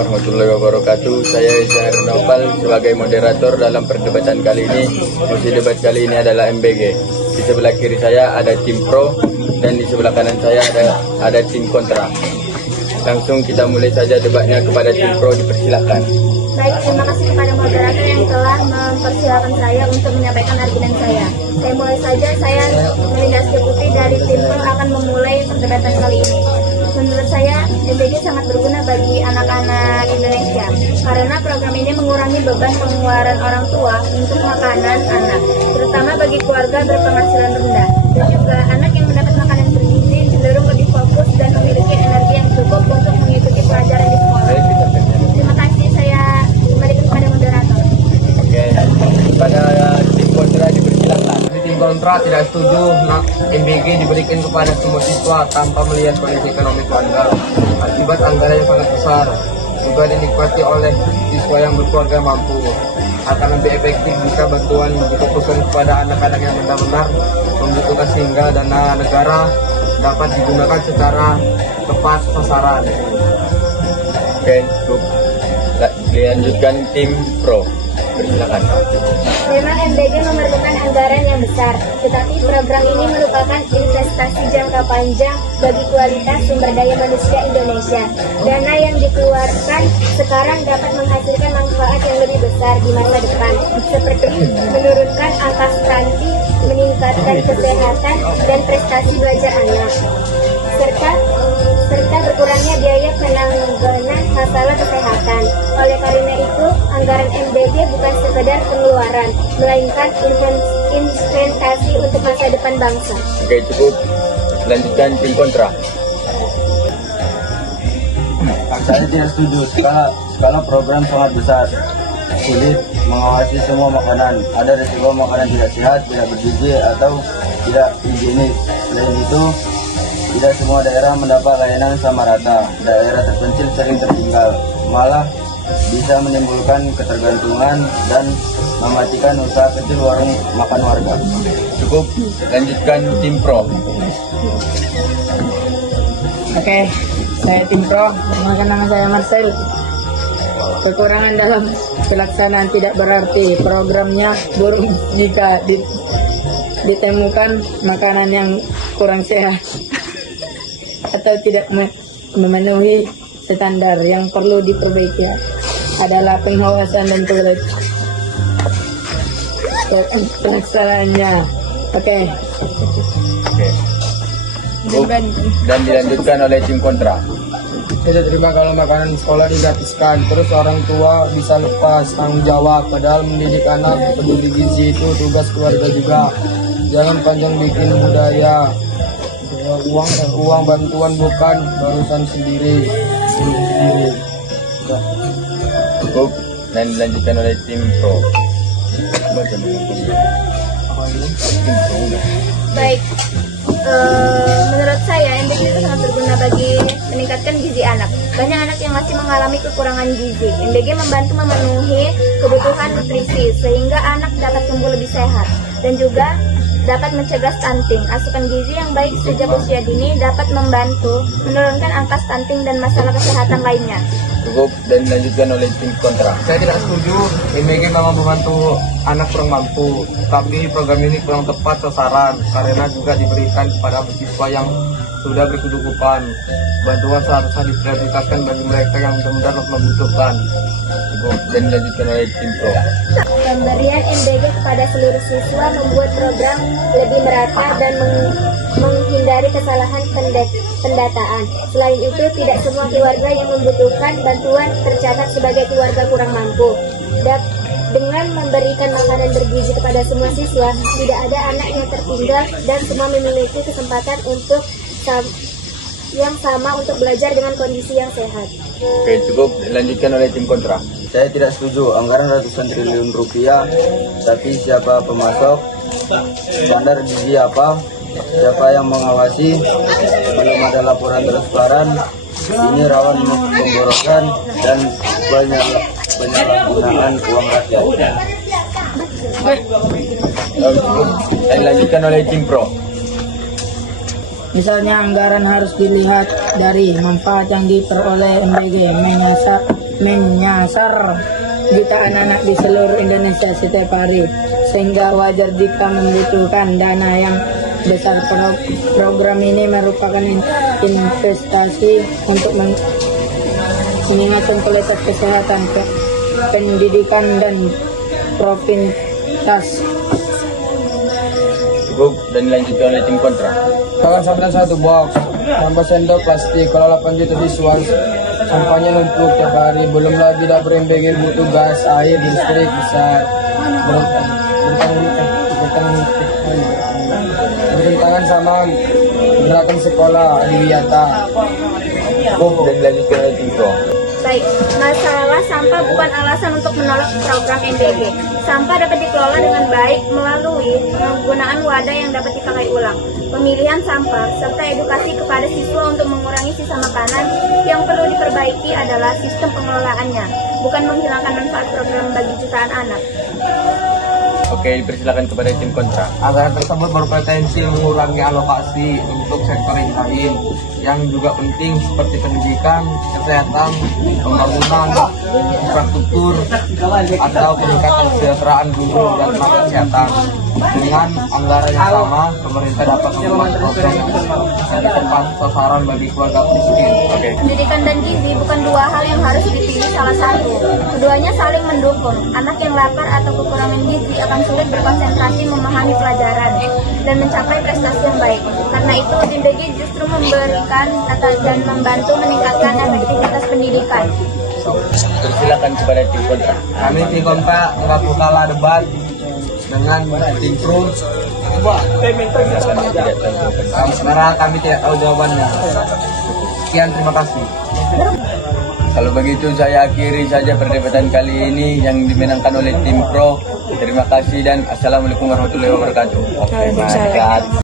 warahmatullahi wabarakatuh. Saya Syahir Naufal sebagai moderator dalam perdebatan kali ini. Musuh debat kali ini adalah MBG. Di sebelah kiri saya ada tim pro dan di sebelah kanan saya ada tim kontra. Langsung kita mulai saja debatnya. Kepada tim pro dipersilakan. Baik, terima kasih kepada moderator yang telah mempersilahkan saya untuk menyampaikan argumen saya. Saya mulai saja, saya Melinda Putri dari tim pro akan memulai perdebatan kali ini. Menurut saya, MBG sangat berguna bagi anak-anak Indonesia karena program ini mengurangi beban pengeluaran orang tua untuk makanan anak, terutama bagi keluarga berpenghasilan rendah. Dan juga anak yang mendapat makanan bergizi cenderung lebih fokus dan memiliki energi yang cukup untuk mengikuti pelajaran di sekolah. Terima kasih, saya kembalikan kepada moderator. Oke, pada tim kontra dipersilakan. Tim kontra tidak setuju MBG diberikan kepada semua siswa tanpa melihat kondisi ekonomi keluarga. Akibat anggaran yang sangat besar juga dinikmati oleh siswa yang berkeluarga mampu. Akan lebih efektif jika bantuan difokuskan kepada anak-anak yang benar-benar membutuhkan sehingga dana negara dapat digunakan secara tepat sasaran. Oke, cukup. Dilanjutkan tim pro. Silakan. Memang MBG memerlukan anggaran yang besar, tetapi program ini merupakan investasi jangka panjang bagi kualitas sumber daya manusia Indonesia. Dana yang dikeluarkan sekarang dapat menghasilkan manfaat yang lebih besar di masa depan, seperti menurunkan angka stunting, meningkatkan kesehatan dan prestasi belajar anak, serta berkurangnya biaya penanganan masalah kesehatan. Oleh karena itu, anggaran MBG bukan sekedar pengeluaran, melainkan investasi untuk masa depan bangsa. Oke, cukup. Lanjutkan tim kontra. Saya tidak setuju. Skala program sangat besar, sulit mengawasi semua makanan. Ada risiko makanan tidak sehat, tidak bergizi, atau tidak higienis. Selain itu, tidak semua daerah mendapat layanan sama rata. Daerah terpencil sering tertinggal, malah bisa menimbulkan ketergantungan dan mematikan usaha kecil warung makan warga. Cukup. Lanjutkan tim pro. Oke, saya tim pro. Nama saya Marcel. Kekurangan dalam pelaksanaan tidak berarti programnya buruk jika ditemukan makanan yang kurang sehat atau tidak memenuhi standar. Yang perlu diperbaiki adalah pengawasan dan pelaksanaannya. Oke. Dan dilanjutkan oleh tim kontra. Tidak terima kalau makanan sekolah digratiskan, terus orang tua bisa lepas tanggung jawab, padahal mendidik anak peduli gizi itu tugas keluarga juga. Jangan panjang bikin budaya. Uang bantuan bukan barusan sendiri. Cukup. Dan dilanjutkan oleh tim pro. Baik, menurut saya MBG itu sangat berguna bagi meningkatkan gizi anak. Banyak anak yang masih mengalami kekurangan gizi. MBG membantu memenuhi kebutuhan nutrisi sehingga anak dapat tumbuh lebih sehat dan juga dapat mencegah stunting. Asupan gizi yang baik sejak usia dini dapat membantu menurunkan angka stunting dan masalah kesehatan lainnya. Cukup. Dan dilanjutkan oleh tim kontra. Saya tidak setuju MBG memang membantu anak kurang mampu, tapi program ini kurang tepat sasaran karena juga diberikan kepada siswa yang sudah berkecukupan. Bantuan seharusnya diprioritaskan bagi mereka yang benar-benar membutuhkan. Cukup. Dan dilanjutkan oleh tim pro. Pemberian MBG kepada seluruh siswa membuat program lebih merata dan menghindari kesalahan pendataan. Selain itu, tidak semua keluarga yang membutuhkan bantuan tercatat sebagai keluarga kurang mampu. Dengan memberikan makanan bergizi kepada semua siswa, tidak ada anak yang tertinggal dan semua memiliki kesempatan yang sama untuk belajar dengan kondisi yang sehat. Oke, cukup. Dilanjutkan oleh tim kontra. Saya tidak setuju anggaran ratusan triliun rupiah, tapi siapa pemasok, standar gizi apa, siapa yang mengawasi, belum ada laporan transparan, ini rawan pemborosan dan penyalahgunaan uang rakyat. Cukup. Dan dilanjutkan oleh tim pro. Misalnya anggaran harus dilihat dari manfaat yang diperoleh MBG menyasar jutaan anak di seluruh Indonesia setiap hari, sehingga wajar jika membutuhkan dana yang besar. Program ini merupakan investasi untuk meningkatkan kualitas kesehatan, pendidikan, dan provintas. Cukup dan dilanjutkan oleh tim kontra. Tangan sampah 1 box, tambah sendok plastik, kalau 8 juta siswa, sampahnya numpuk tiap hari, belum lagi dapur MBG butuh gas, air, listrik besar, bertentangan sama gerakan sekolah di Wiyata. Cukup dan dilanjutkan oleh tim pro. Baik, masalah sampah bukan alasan untuk menolak program MBG. Sampah dapat dikelola dengan baik melalui penggunaan wadah yang dapat dipakai ulang, pemilihan sampah, serta edukasi kepada siswa untuk mengurangi sisa makanan. Yang perlu diperbaiki adalah sistem pengelolaannya, bukan menghilangkan manfaat program bagi jutaan anak. Oke, dipersilakan kepada tim kontra. Anggaran tersebut berpotensi mengurangi alokasi untuk sektor yang lain yang juga penting seperti pendidikan, kesehatan, pembangunan, infrastruktur, atau peningkatan kesejahteraan guru dan tenaga kesehatan. Dengan anggaran yang sama, pemerintah dapat membuat program yang tepat sasaran bagi keluarga miskin. Oke. Pendidikan dan gizi bukan dua hal yang harus dipilih salah satu. Keduanya saling mendukung. Anak yang lapar atau kekurangan gizi akan sulit berkonsentrasi memahami pelajaran dan mencapai prestasi yang baik. Karena itu, MBG justru memberikan dan membantu meningkatkan efektivitas pendidikan. Persilakan kepada tim kontra. Kami tim kontra mengaku kalah debat dengan tim pro. Sekarang kami tidak tahu jawabannya. Sekian, terima kasih. Kalau begitu saya akhiri saja perdebatan kali ini yang dimenangkan oleh tim pro. Terima kasih dan assalamualaikum warahmatullahi wabarakatuh. Oke, Waalaikumsalam. Mas.